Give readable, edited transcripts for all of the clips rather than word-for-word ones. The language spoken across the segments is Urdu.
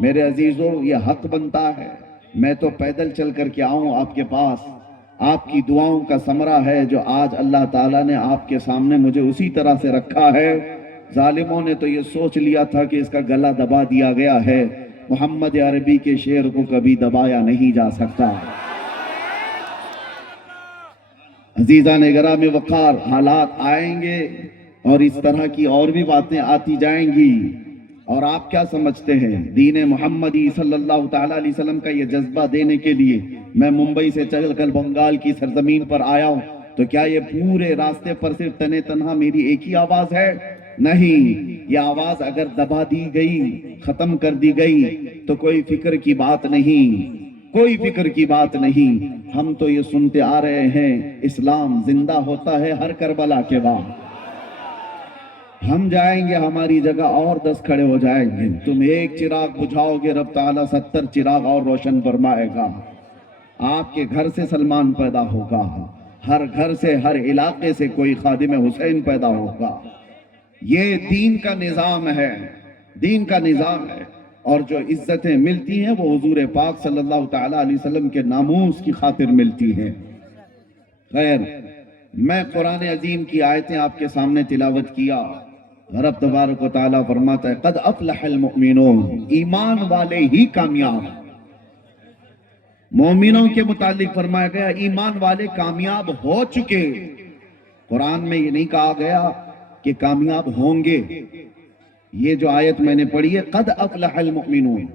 میرے عزیزوں، یہ حق بنتا ہے میں تو پیدل چل کر کے آؤں آپ کے پاس. آپ کی دعاؤں کا ثمرہ ہے جو آج اللہ تعالیٰ نے آپ کے سامنے مجھے اسی طرح سے رکھا ہے. ظالموں نے تو یہ سوچ لیا تھا کہ اس کا گلا دبا دیا گیا ہے. محمد عربی کے شعر کو کبھی دبایا نہیں جا سکتا. عزیزان گرامی وقار، حالات آئیں گے اور اس طرح کی اور بھی باتیں آتی جائیں گی. اور آپ کیا سمجھتے ہیں دین محمدی صلی اللہ تعالیٰ علیہ وسلم کا یہ جذبہ دینے کے لیے میں ممبئی سے چل کر بنگال کی سرزمین پر آیا ہوں تو کیا یہ پورے راستے پر صرف تنے تنہا میری ایک ہی آواز ہے؟ نہیں. یہ آواز اگر دبا دی گئی، ختم کر دی گئی تو کوئی فکر کی بات نہیں، کوئی فکر کی بات نہیں. ہم تو یہ سنتے آ رہے ہیں اسلام زندہ ہوتا ہے ہر کربلا کے بعد. ہم جائیں گے ہماری جگہ اور 10 کھڑے ہو جائیں گے. تم ایک چراغ بجھاؤ گے رب تعالیٰ 70 چراغ اور روشن فرمائے گا. آپ کے گھر سے سلمان پیدا ہوگا، ہر گھر سے، ہر علاقے سے کوئی خادم حسین پیدا ہوگا. یہ دین کا نظام ہے، دین کا نظام ہے. اور جو عزتیں ملتی ہیں وہ حضور پاک صلی اللہ تعالیٰ علیہ وسلم کے ناموس کی خاطر ملتی ہیں. خیر، میں قرآن عظیم کی آیتیں آپ کے سامنے تلاوت کیا. رب تبارک و تعالیٰ فرماتا ہے قد افلح المؤمنون، ایمان والے ہی کامیاب. مومنوں کے متعلق فرمایا گیا ایمان والے کامیاب ہو چکے. قرآن میں یہ نہیں کہا گیا کہ کامیاب ہوں گے. یہ جو آیت میں نے پڑھی ہے قد افلح المؤمنون،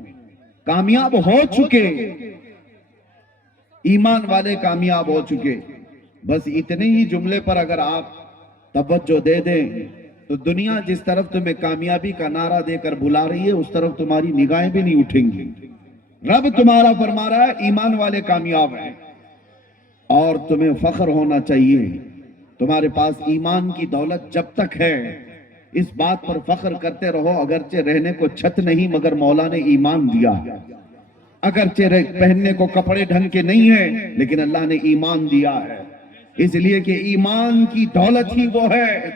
کامیاب ہو چکے، ایمان والے کامیاب ہو چکے. بس اتنے ہی جملے پر اگر آپ توجہ دے دیں تو دنیا جس طرف تمہیں کامیابی کا نعرہ دے کر بلا رہی ہے اس طرف تمہاری نگاہیں بھی نہیں اٹھیں گی. رب تمہارا فرما رہا ہے ایمان والے کامیاب ہیں اور تمہیں فخر ہونا چاہیے. تمہارے پاس ایمان کی دولت جب تک ہے اس بات پر فخر کرتے رہو اگرچہ رہنے کو چھت نہیں مگر مولا نے ایمان دیا. اگرچہ پہننے کو کپڑے ڈھنگ کے نہیں ہیں لیکن اللہ نے ایمان دیا ہے. اس لیے کہ ایمان کی دولت ہی وہ ہے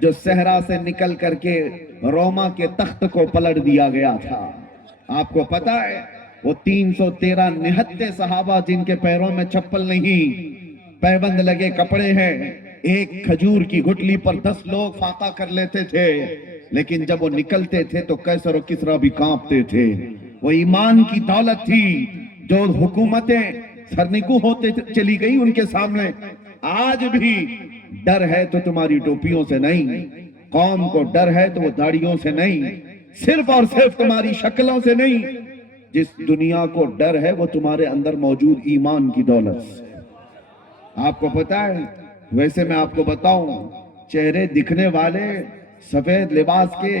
جو صحرا سے نکل کر کے روما کے تخت کو پلٹ دیا گیا تھا. آپ کو پتا ہے وہ 313 نہتے صحابہ جن کے پیروں میں چپل نہیں، پیبند لگے کپڑے ہیں، ایک کھجور کی گٹلی پر 10 لوگ فاقہ کر لیتے تھے، لیکن جب وہ نکلتے تھے تو کیسر و کسرا بھی کانپتے تھے. وہ ایمان کی دولت تھی جو حکومتیں سرنگو ہوتے چلی گئی ان کے سامنے. آج بھی ڈر ہے تو تمہاری ٹوپیوں سے نہیں، قوم کو ڈر ہے تو وہ داڑیوں سے نہیں، صرف اور صرف تمہاری شکلوں سے نہیں. جس دنیا کو ڈر ہے وہ تمہارے اندر موجود ایمان کی دولت سے. آپ کو پتا ہے ویسے میں آپ کو بتاؤں چہرے دکھنے والے سفید لباس کے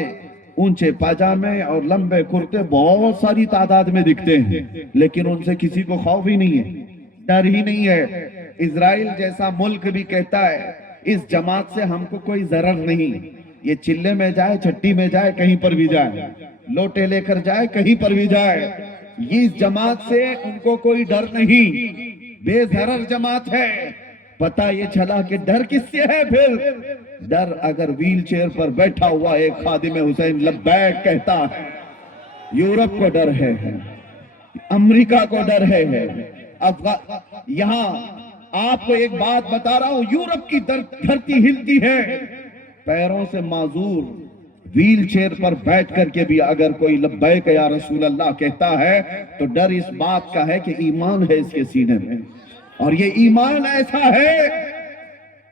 اونچے پاجامے اور لمبے کرتے بہت ساری تعداد میں دکھتے ہیں لیکن ان سے کسی کو خوف ہی نہیں ہے، ڈر ہی نہیں ہے. اسرائیل جیسا ملک بھی کہتا ہے اس جماعت سے ہم کو کوئی ضرر نہیں. یہ چلے میں جائے، چھٹی میں جائے، کہیں پر بھی جائے، لوٹے لے کر جائے، کہیں پر بھی جائے، یہ اس جماعت سے ان کو کوئی ڈر نہیں، بے ضرر جماعت ہے. پتہ یہ چلا کہ ڈر کس سے ہے پھر؟ ڈر اگر ویل چیئر پر بیٹھا ہوا ایک خادم حسین لبیک کہتا ہے. یورپ کو ڈر ہے، امریکہ کو ڈر ہے. یہاں آپ کو ایک بات بتا رہا ہوں، یورپ کی دھرتی ہلتی ہے پیروں سے معذور، ویل چیئر پر بیٹھ کر کے بھی اگر کوئی لبیک یا رسول اللہ کہتا ہے تو ڈر اس بات کا ہے کہ ایمان ہے اس کے سینے میں. اور یہ ایمان ایسا ہے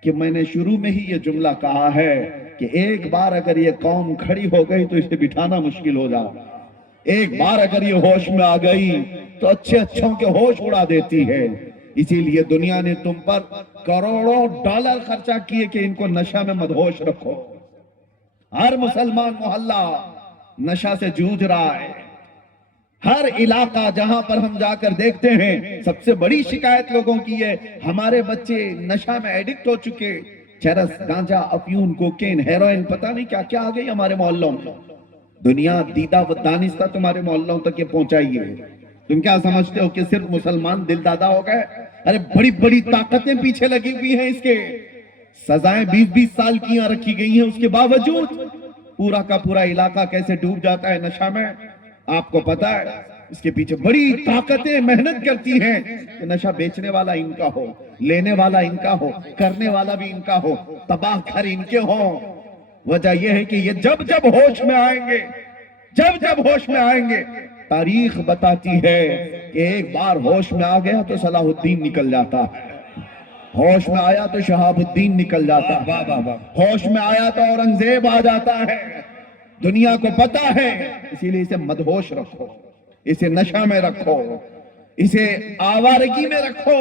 کہ میں نے شروع میں ہی یہ جملہ کہا ہے کہ ایک بار اگر یہ قوم کھڑی ہو گئی تو اسے بٹھانا مشکل ہو جائے. ایک بار اگر یہ ہوش میں آ گئی تو اچھے اچھوں کے ہوش اڑا دیتی ہے. اسی لیے دنیا نے تم پر کروڑوں ڈالر خرچہ کیے کہ ان کو نشہ میں مدہوش رکھو. ہر مسلمان محلہ نشہ سے جوجھ رہا ہے. ہر علاقہ جہاں پر ہم جا کر دیکھتے ہیں سب سے بڑی شکایت لوگوں کی ہے ہمارے بچے نشہ میں ایڈکٹ ہو چکے. چرس، گانجا، افیون، کوکین، ہیروئن، پتہ نہیں کیا کیا آ گئی ہمارے محلوں میں. دنیا دیدہ و دانستہ تمہارے محلوں تک یہ پہنچائیے. تم کیا سمجھتے ہو کہ صرف مسلمان دل دادا ہو گئے؟ ارے بڑی بڑی طاقتیں پیچھے لگی ہوئی ہیں اس کے. سزائیں 20-20 سال کی یہاں رکھی گئی ہیں، اس کے باوجود پورا کا پورا علاقہ کیسے ڈوب جاتا ہے نشہ میں. آپ کو پتا ہے اس کے پیچھے بڑی طاقتیں محنت کرتی ہیں کہ نشہ بیچنے والا ان کا ہو، لینے والا ان کا ہو، کرنے والا بھی ان کا ہو، تباہ گھر ان کے ہوں۔ وجہ یہ ہے کہ یہ جب جب ہوش میں آئیں گے، جب جب ہوش میں آئیں گے، تاریخ بتاتی ہے کہ ایک بار ہوش میں آ گیا تو صلاح الدین نکل جاتا ہے، ہوش میں آیا تو شہاب الدین نکل جاتا ہے، ہوش میں آیا تو اورنگزیب آ جاتا ہے۔ دنیا کو پتا ہے، اسی لیے اسے مدہوش رکھو، اسے نشہ میں رکھو، اسے آوارگی میں رکھو۔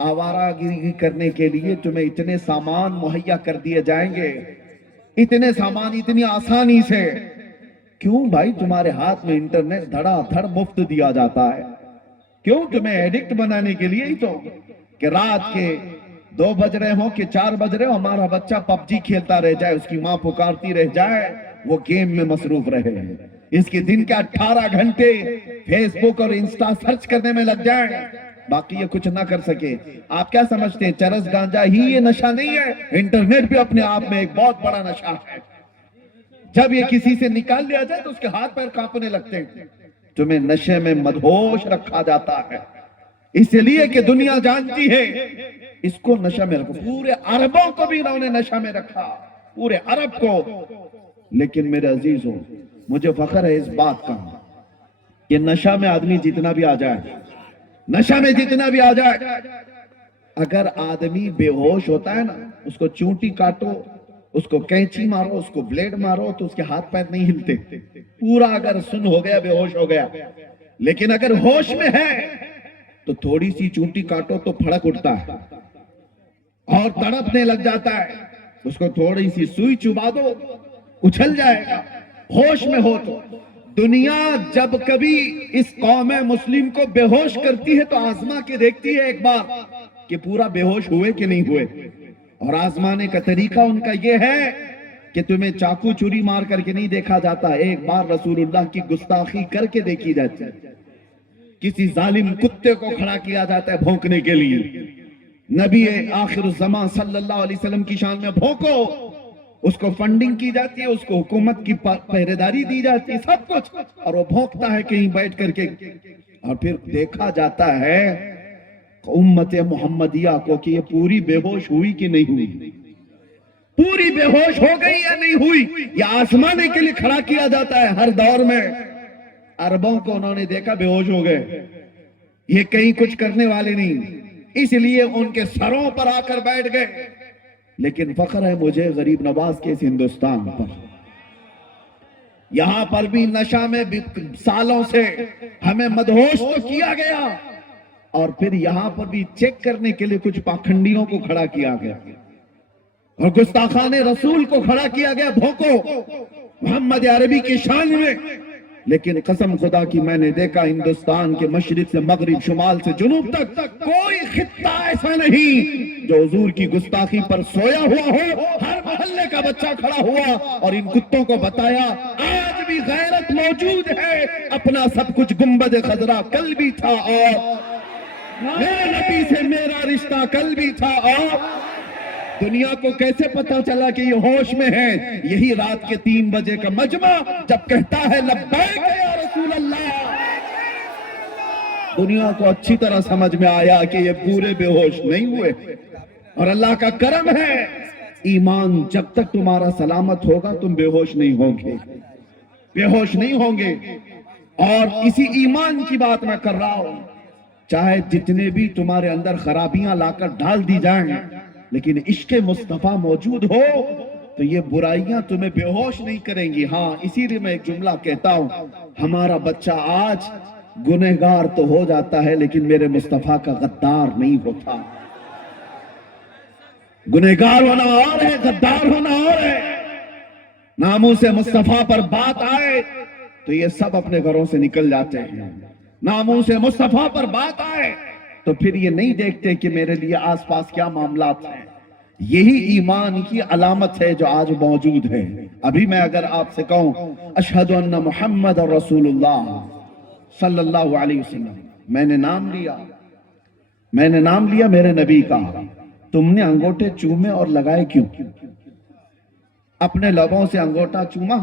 آوارگی کرنے کے لیے تمہیں اتنے سامان مہیا کر دیے جائیں گے، اتنے سامان اتنی آسانی سے۔ کیوں بھائی؟ تمہارے ہاتھ میں انٹرنیٹ دھڑا دھڑ مفت دیا جاتا ہے، کیوں؟ تمہیں ایڈکٹ بنانے کے لیے ہی تو، کہ رات کے 2 بج رہے ہوں کہ 4 بج رہے ہو، ہمارا بچہ پب جی کھیلتا رہ جائے، اس کی ماں پکارتی رہ جائے، وہ گیم میں مصروف رہے، اس کے دن کے 18 گھنٹے فیس بک اور انسٹا سرچ کرنے میں لگ جائیں، باقی یہ کچھ نہ کر سکے۔ آپ کیا سمجھتے ہیں چرس گانجا ہی یہ نشہ نہیں ہے؟ انٹرنیٹ بھی اپنے آپ میں ایک بہت بڑا نشہ ہے۔ جب یہ کسی سے نکال لیا جائے تو اس کے ہاتھ پیر کانپنے لگتے ہیں۔ تمہیں نشے میں مدہوش رکھا جاتا ہے، اس لیے کہ دنیا جانتی ہے اس کو نشہ میں رکھو۔ پورے عربوں کو بھی انہوں نے نشہ میں رکھا، پورے عرب کو۔ لیکن میرے عزیزوں، مجھے فخر ہے اس بات کا کہ نشہ میں آدمی جتنا بھی آ جائے، نشہ میں جتنا بھی آ جائے، اگر آدمی بے ہوش ہوتا ہے نا، اس کو چونٹی کاٹو، اس کو کینچی مارو، اس کو بلیڈ مارو تو اس کے ہاتھ پیر نہیں ہلتے، پورا اگر سن ہو گیا، بے ہوش ہو گیا۔ لیکن اگر ہوش میں ہے تو تھوڑی سی چونٹی کاٹو تو پھڑک اٹھتا ہے اور تڑپنے لگ جاتا ہے، اس کو تھوڑی سی سوئی چبا دو اچھل جائے گا۔ ہوش میں ہو تو دنیا جب کبھی اس قوم مسلم کو بے ہوش کرتی ہے تو آزما کے دیکھتی ہے ایک بار کہ پورا بے ہوش ہوئے کہ نہیں ہوئے، اور آزمانے کا طریقہ ان کا یہ ہے کہ تمہیں چاقو چوری مار کر کے نہیں دیکھا جاتا، ایک بار رسول اللہ کی گستاخی کر کے دیکھی جاتی ہے، کسی ظالم کتے کو کھڑا کیا جاتا ہے بھونکنے کے لیے، نبی آخر الزمان صلی اللہ علیہ وسلم کی شان میں بھونکو، اس کو فنڈنگ کی جاتی ہے، اس کو حکومت کی پہریداری دی جاتی ہے، سب کچھ، اور وہ بھونکتا ہے کہیں بیٹھ کر کے، اور پھر دیکھا جاتا ہے امت محمدیہ کو کہ یہ پوری بے ہوش ہوئی کہ نہیں ہوئی، پوری بے ہوش ہو گئی یا نہیں ہوئی، یہ آزمانے کے لیے کھڑا کیا جاتا ہے ہر دور میں۔ عربوں کو انہوں نے دیکھا بے ہوش ہو گئے، یہ کہیں کچھ کرنے والے نہیں، اس لیے ان کے سروں پر آ کر بیٹھ گئے۔ لیکن فخر ہے مجھے غریب نواز کے اس ہندوستان پر، یہاں پر بھی نشہ میں سالوں سے ہمیں مدہوش تو کیا گیا، اور پھر یہاں پر بھی چیک کرنے کے لیے کچھ پاکھنڈیوں کو کھڑا کیا گیا اور گستاخان رسول کو کھڑا کیا گیا، بھوکو محمد عربی کی شان میں۔ لیکن قسم خدا کی میں نے دیکھا ہندوستان کے مشرق سے مغرب، شمال سے جنوب تک کوئی خطہ ایسا نہیں جو حضور کی گستاخی پر سویا ہوا ہو، ہر محلے کا بچہ کھڑا ہوا اور ان کتوں کو بتایا آج بھی غیرت موجود ہے، اپنا سب کچھ گنبد خضرا کل بھی تھا، اور میرے نبی سے میرا رشتہ کل بھی تھا۔ اور دنیا کو کیسے پتا چلا کہ یہ ہوش میں ہے؟ یہی رات کے 3 بجے کا مجمع جب کہتا ہے لبیک یا رسول اللہ، دنیا کو اچھی طرح سمجھ میں آیا کہ یہ پورے بے ہوش نہیں ہوئے، اور اللہ کا کرم ہے ایمان جب تک تمہارا سلامت ہوگا تم بے ہوش نہیں ہوگے، بے ہوش نہیں ہوں گے۔ اور اسی ایمان کی بات میں کر رہا ہوں، چاہے جتنے بھی تمہارے اندر خرابیاں لا کر ڈال دی جائیں، لیکن عشق مصطفیٰ موجود ہو تو یہ برائیاں تمہیں بے ہوش نہیں کریں گی۔ ہاں اسی لیے میں ایک جملہ کہتا ہوں، ہمارا بچہ آج گنہگار تو ہو جاتا ہے لیکن میرے مصطفیٰ کا غدار نہیں ہوتا۔ گنہگار ہونا اور ہے، غدار ہونا اور ہے۔ ناموس مصطفیٰ پر بات آئے تو یہ سب اپنے گھروں سے نکل جاتے ہیں، ناموس مصطفیٰ پر بات آئے تو پھر یہ نہیں دیکھتے کہ میرے لیے آس پاس کیا معاملات ہیں۔ یہی ایمان کی علامت ہے جو آج موجود ہے۔ ابھی میں اگر آپ سے کہوں اشہد ان محمد رسول اللہ صلی اللہ علیہ وسلم، میں نے نام لیا میرے نبی کا، تم نے انگوٹھے چومے اور لگائے کیوں؟ اپنے لبوں سے انگوٹھا چوما،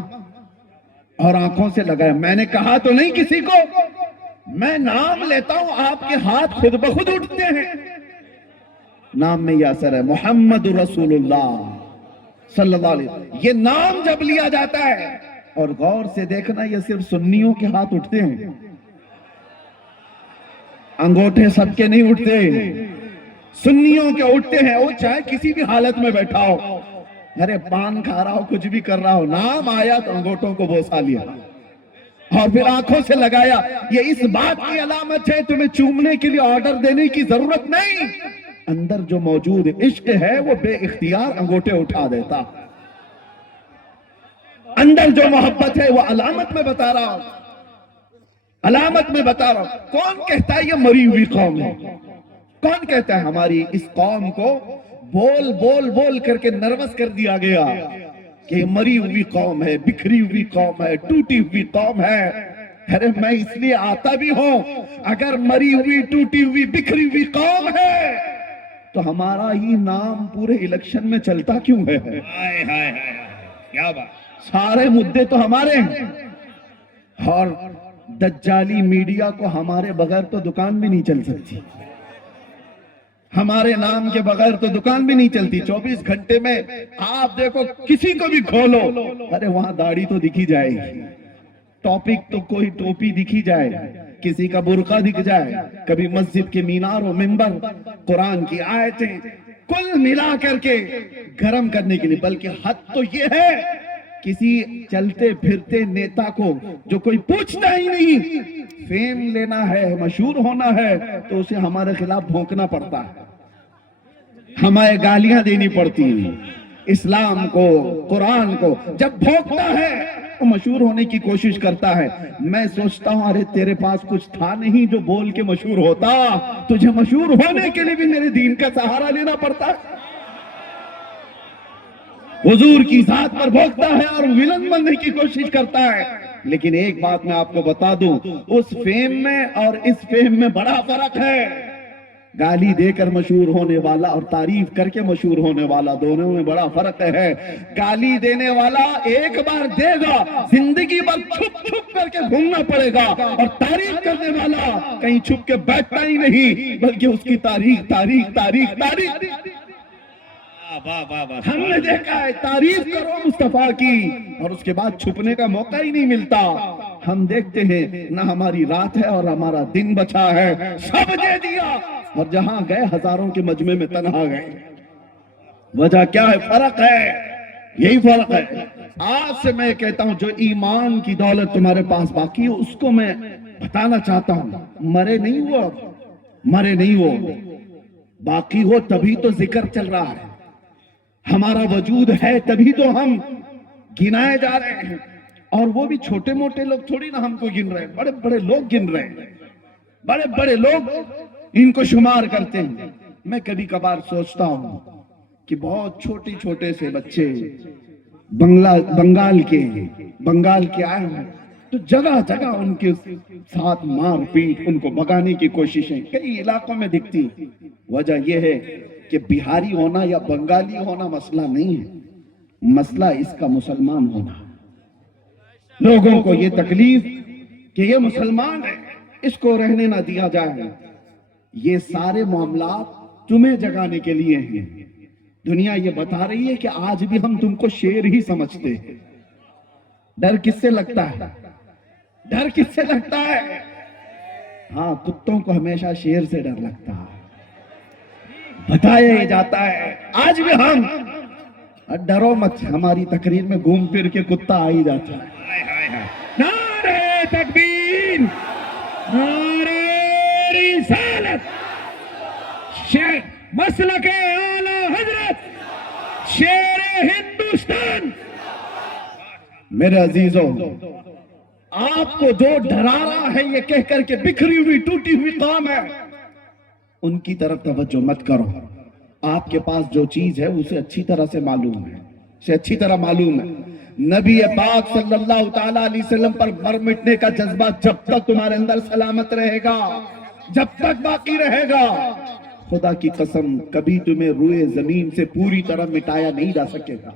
اور آنکھوں سے لگایا. میں نے کہا تو نہیں کسی کو, میں نام لیتا ہوں آپ کے ہاتھ خود بخود اٹھتے ہیں. نام میں یہ اثر ہے, محمد رسول اللہ صلی اللہ علیہ وسلم. یہ نام جب لیا جاتا ہے, اور غور سے دیکھنا یہ صرف سنیوں کے ہاتھ اٹھتے ہیں, انگوٹھے سب کے نہیں اٹھتے, سنیوں کے اٹھتے ہیں. وہ چاہے کسی بھی حالت میں بیٹھا ہو, ارے پان کھا رہا ہو, کچھ بھی کر رہا ہو, نام آیا تو انگوٹھوں کو بوسا لیا اور پھر آنکھوں سے لگایا. یہ اس بات کی علامت ہے تمہیں چومنے کے لیے آرڈر دینے کی ضرورت نہیں, اندر جو موجود عشق ہے وہ بے اختیار انگوٹھے اٹھا دیتا. اندر جو محبت ہے وہ علامت میں بتا رہا ہوں, علامت میں بتا رہا ہوں. کون کہتا ہے یہ مری ہوئی قوم ہے؟ کون کہتا ہے ہماری اس قوم کو بول بول بول کر کے نروس کر دیا گیا کہ یہ مری ہوئی قوم ہے, بکھری ہوئی قوم ہے, ٹوٹی ہوئی قوم ہے. ارے میں اس لیے آتا بھی ہوں, اگر مری ہوئی, ٹوٹی ہوئی, بکھری ہوئی قوم ہے تو ہمارا ہی نام پورے الیکشن میں چلتا کیوں ہے؟ کیا بات, سارے مدے تو ہمارے ہیں. اور دجالی میڈیا کو ہمارے بغیر تو دکان بھی نہیں چل سکتی, ہمارے نام کے بغیر تو دکان بھی نہیں چلتی. 24 گھنٹے میں آپ دیکھو کسی کو بھی کھولو, ارے وہاں داڑھی تو دکھی جائے گی, ٹاپک تو کوئی ٹوپی دکھی جائے, کسی کا برقع دکھ جائے, کبھی مسجد کے مینار و منبر, قرآن کی آیتیں, کل ملا کر کے گرم کرنے کے لیے. بلکہ حد تو یہ ہے کسی چلتے پھرتے نیتا کو جو کوئی پوچھتا ہی نہیں, فیم لینا ہے, مشہور ہونا ہے, تو اسے ہمارے خلاف بھونکنا پڑتا ہے, ہمیں گالیاں دینی پڑتی ہیں. اسلام کو, قرآن کو جب بھونکتا ہے وہ مشہور ہونے کی کوشش کرتا ہے. میں سوچتا ہوں ارے تیرے پاس کچھ تھا نہیں جو بول کے مشہور ہوتا, تجھے مشہور ہونے کے لیے بھی میرے دین کا سہارا لینا پڑتا ہے. حضور کی ذات پر بھونکتا ہے اور ولن بننے کی کوشش کرتا ہے. لیکن ایک بات میں آپ کو بتا دوں, اس فیم میں اور اس فیم میں بڑا فرق ہے. گالی دے کر مشہور ہونے والا اور تعریف کر کے مشہور ہونے والا, دونوں میں بڑا فرق ہے. گالی دینے والا ایک بار دے گا, زندگی بھر چھپ چھپ کر کے گھومنا پڑے گا, اور تعریف کرنے والا کہیں چھپ کے بیٹھتا ہی نہیں, بلکہ اس کی تاریخ تاریخ تاریخ تاریخ. ہم نے دیکھا ہے تعریف کرو مصطفیٰ کی اور اس کے بعد چھپنے کا موقع ہی نہیں ملتا. ہم دیکھتے ہیں نہ ہماری رات ہے اور ہمارا دن بچا ہے, سب دے دیا, اور جہاں گئے ہزاروں کے مجمع میں تنہا گئے. وجہ کیا ہے؟ فرق ہے, یہی فرق ہے. آج سے میں کہتا ہوں جو ایمان کی دولت تمہارے پاس باقی ہے اس کو میں بتانا چاہتا ہوں. مرے نہیں ہو, مرے نہیں ہو, باقی ہو تبھی تو ذکر چل رہا ہے. ہمارا وجود ہے تبھی تو ہم گنائے جا رہے ہیں, اور وہ بھی چھوٹے موٹے لوگ تھوڑی نہ ہم کو گن رہے ہیں, بڑے بڑے لوگ گن رہے ہیں, بڑے بڑے لوگ ان کو شمار کرتے ہیں. میں کبھی کبھار سوچتا ہوں کہ بہت چھوٹے چھوٹے سے بچے بنگال کے آئے ہیں, تو جگہ جگہ ان کے ساتھ مار پیٹ, ان کو بھگانے کی کوششیں کئی علاقوں میں دکھتی. وجہ یہ ہے کہ بہاری ہونا یا بنگالی ہونا مسئلہ نہیں ہے, مسئلہ اس کا مسلمان ہونا. لوگوں کو یہ تکلیف کہ یہ مسلمان ہے, اس کو رہنے نہ دیا جائے. یہ سارے معاملات تمہیں جگانے کے لیے ہیں. دنیا یہ بتا رہی ہے کہ آج بھی ہم تم کو شیر ہی سمجھتے ہیں. ڈر کس سے لگتا ہے؟ ڈر کس سے لگتا ہے؟ ہاں, کتوں کو ہمیشہ شیر سے ڈر لگتا ہے, بتایا ہی جاتا ہے. آج بھی ہم, ڈرو مت, ہماری تقریر میں گھوم پھر کے کتا آ ہی جاتا ہے. نعرہ تکبیر, نعرہ رسالت, مسلک اعلی حضرت, شیر ہندوستان. میرے عزیزوں, آپ کو جو ڈرا رہا ہے یہ کہہ کر کے بکھری ہوئی ٹوٹی ہوئی قوم ہے, ان کی طرف توجہ مت کرو. آپ کے پاس جو چیز ہے اسے اچھی طرح سے معلوم ہے, اسے اچھی طرح معلوم ہے. نبی پاک صلی اللہ تعالیٰ علیہ وسلم پر مر مٹنے کا جذبہ جب تک تمہارے اندر سلامت رہے گا, جب تک باقی رہے گا, خدا کی قسم کبھی تمہیں روئے زمین سے پوری طرح مٹایا نہیں جا سکے گا,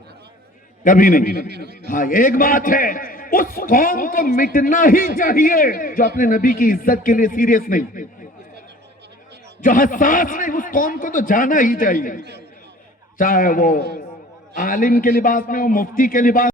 کبھی نہیں. ہاں ایک بات ہے, اس قوم کو مٹنا ہی چاہیے جو اپنے نبی کی عزت کے لیے سیریس نہیں، جو حساس نہیں، اس قوم کو تو جانا ہی چاہیے، چاہے وہ عالم کے لباس میں ہو، مفتی کے لباس